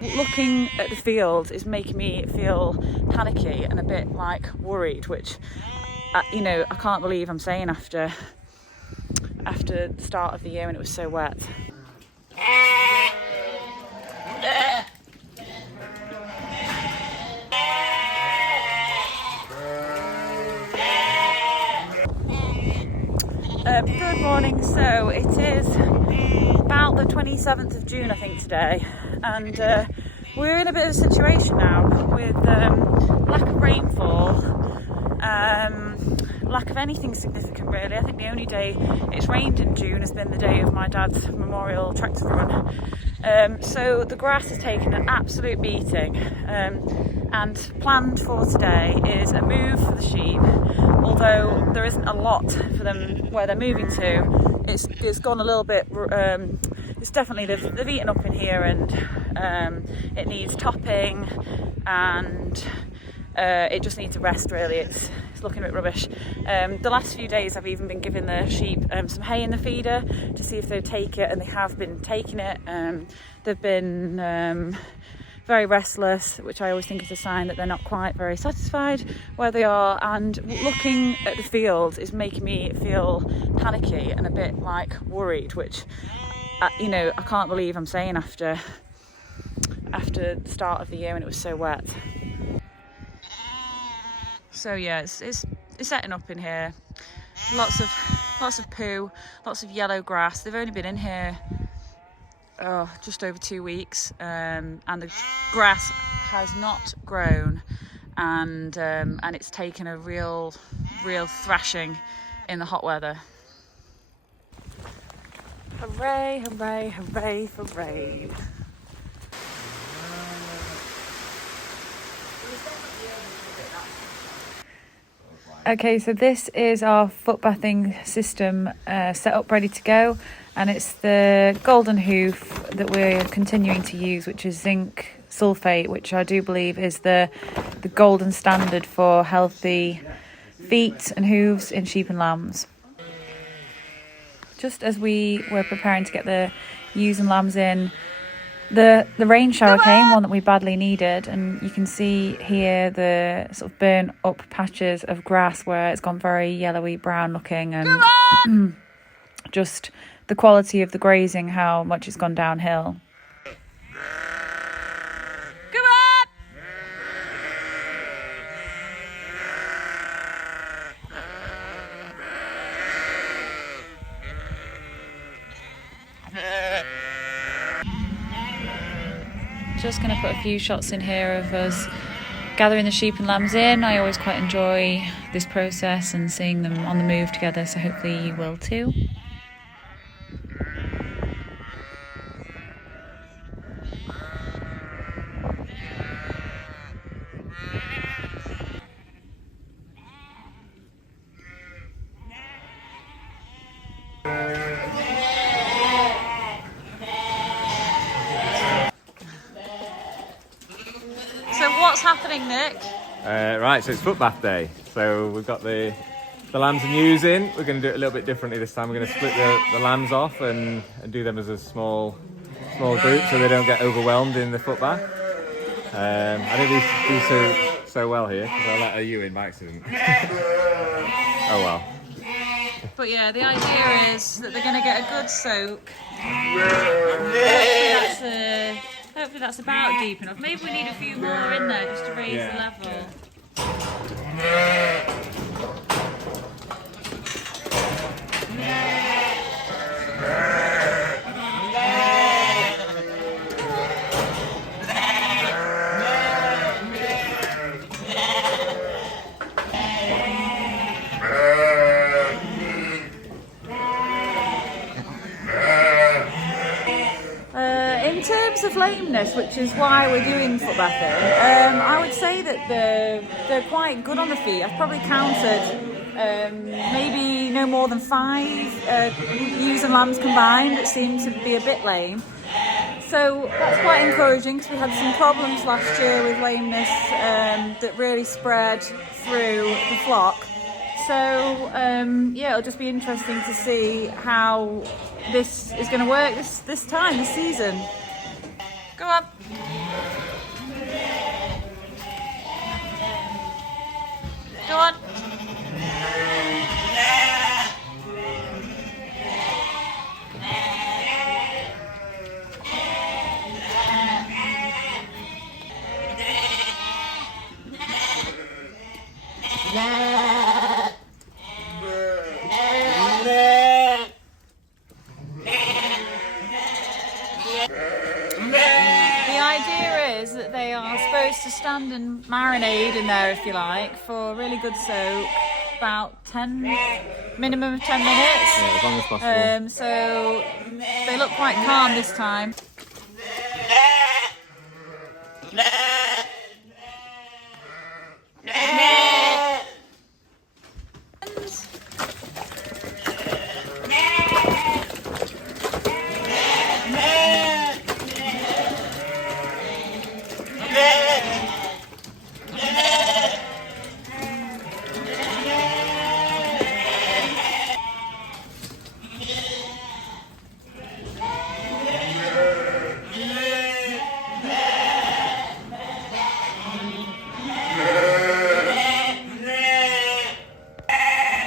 looking at the field is making me feel panicky and a bit like worried, which I can't believe I'm saying after the start of the year when it was so wet. Good morning. So it is about the 27th of June, I think, today, and we're in a bit of a situation now with lack of rainfall, lack of anything significant really. I think the only day it's rained in June has been the day of my dad's memorial tractor run. So the grass has taken an absolute beating, and planned for today is a move for the sheep, although there isn't a lot for them where they're moving to. It's gone a little bit, it's definitely, they've eaten up in here, and it needs topping, and it just needs a rest really. It's looking a bit rubbish. The last few days I've even been giving the sheep some hay in the feeder to see if they'd take it, and they have been taking it. They've been very restless, which I always think is a sign that they're not quite very satisfied where they are, and looking at the field is making me feel panicky and a bit like worried, which I can't believe I'm saying after the start of the year when it was so wet. So yeah, it's setting up in here. Lots of poo, lots of yellow grass. They've only been in here just over 2 weeks, and the grass has not grown, and it's taken a real thrashing in the hot weather. Hooray, hooray, hooray for rain. Okay, so this is our footbathing system set up, ready to go, and it's the golden hoof that we're continuing to use, which is zinc sulfate, which I do believe is the golden standard for healthy feet and hooves in sheep and lambs. Just as we were preparing to get the ewes and lambs in, the rain shower came, one that we badly needed, and you can see here the sort of burnt up patches of grass where it's gone very yellowy brown looking, and just the quality of the grazing, how much it's gone downhill. Come on! Just going to put a few shots in here of us gathering the sheep and lambs in. I always quite enjoy this process and seeing them on the move together, so hopefully you will too. So what's happening, Nick? Right, so it's footbath day. So we've got the lambs and ewes in. We're going to do it a little bit differently this time. We're going to split the lambs off and do them as a small group so they don't get overwhelmed in the footbath. I didn't do so well here because I let a ewe in by accident. Oh well. But yeah, the idea is that they're going to get a good soak. Hopefully that's about deep enough. Maybe we need a few more in there just to raise the level. In terms of lameness, which is why we're doing footbathing, I would say that they're quite good on the feet. I've probably counted maybe no more than 5 ewes and lambs combined that seem to be a bit lame. So that's quite encouraging, because we had some problems last year with lameness that really spread through the flock. So yeah, it'll just be interesting to see how this is going to work this season. Go on. Go on. The idea is that they are supposed to stand and marinade in there, if you like, for a really good soak, about 10, minimum of 10 minutes. Yeah, as long as possible. So they look quite calm this time.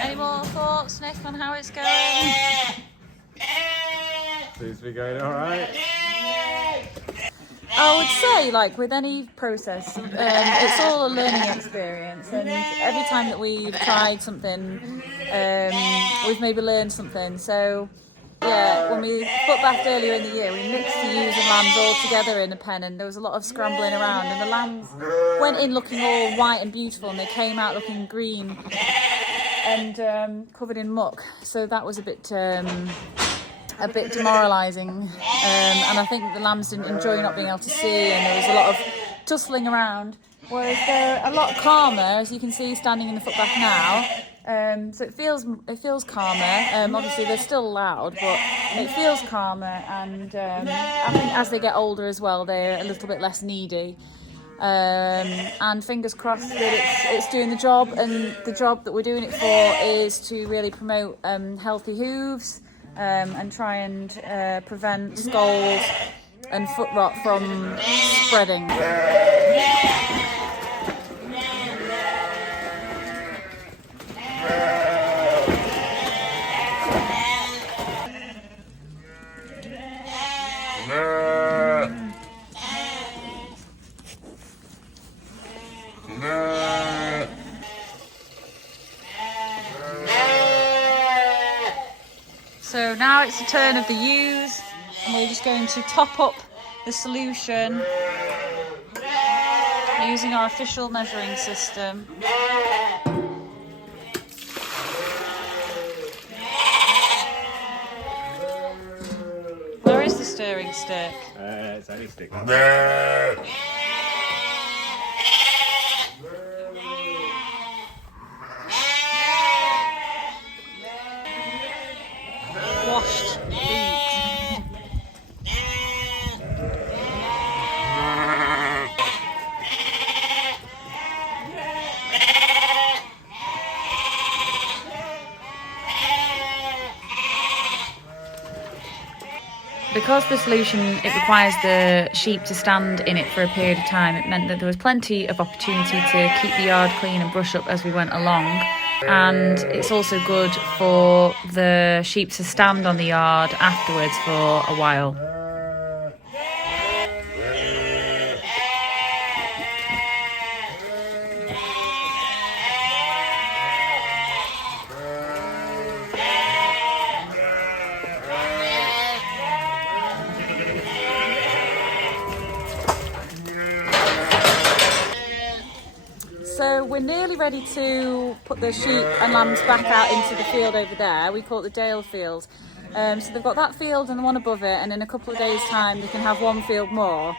Any more thoughts, Nick, on how it's going? Seems to be going all right. I would say, like with any process, it's all a learning experience, and every time that we've tried something, we've maybe learned something. So, yeah, when we footbathed earlier in the year, we mixed the ewes and lambs all together in a pen, and there was a lot of scrambling around, and the lambs went in looking all white and beautiful, and they came out looking green and covered in muck. So that was a bit demoralising, and I think the lambs didn't enjoy not being able to see, and there was a lot of tussling around, whereas they're a lot calmer, as you can see standing in the footbath now. So it feels calmer. Obviously they're still loud, but it feels calmer, and I think as they get older as well, they're a little bit less needy. And fingers crossed that it's doing the job, and the job that we're doing it for is to really promote healthy hooves, and try and prevent scolds and foot rot from spreading. So now it's the turn of the ewes, and we're just going to top up the solution using our official measuring system. Where is the stirring stick? It's any stick. Washed feet. Because the solution, it requires the sheep to stand in it for a period of time, it meant that there was plenty of opportunity to keep the yard clean and brush up as we went along. And it's also good for the sheep to stand on the yard afterwards for a while. So we're nearly ready to put the sheep and lambs back out into the field over there. We call it the Dale field. So they've got that field and the one above it, and in a couple of days' time they can have one field more.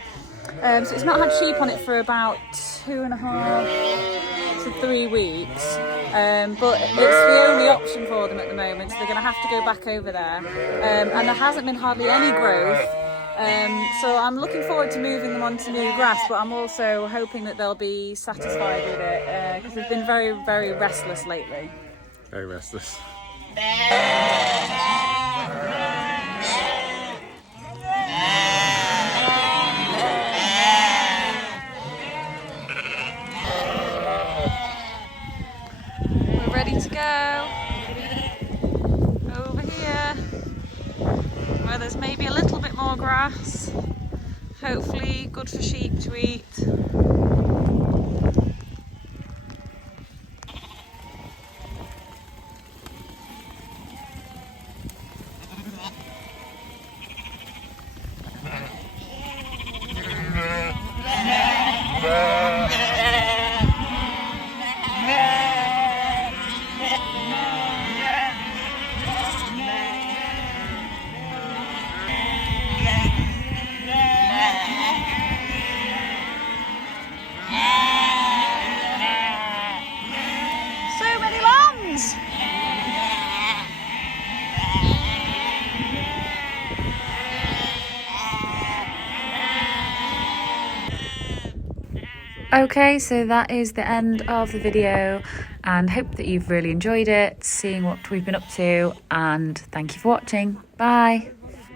So it's not had sheep on it for about 2.5 to 3 weeks, but it's the only option for them at the moment, so they're going to have to go back over there. And there hasn't been hardly any growth. So I'm looking forward to moving them onto new grass, but I'm also hoping that they'll be satisfied with it, because they've been very, very restless lately. Very restless. where there's maybe a little bit more grass. Hopefully good for sheep to eat. So many lambs! Okay, so that is the end of the video, and hope that you've really enjoyed it, seeing what we've been up to, and thank you for watching. Bye!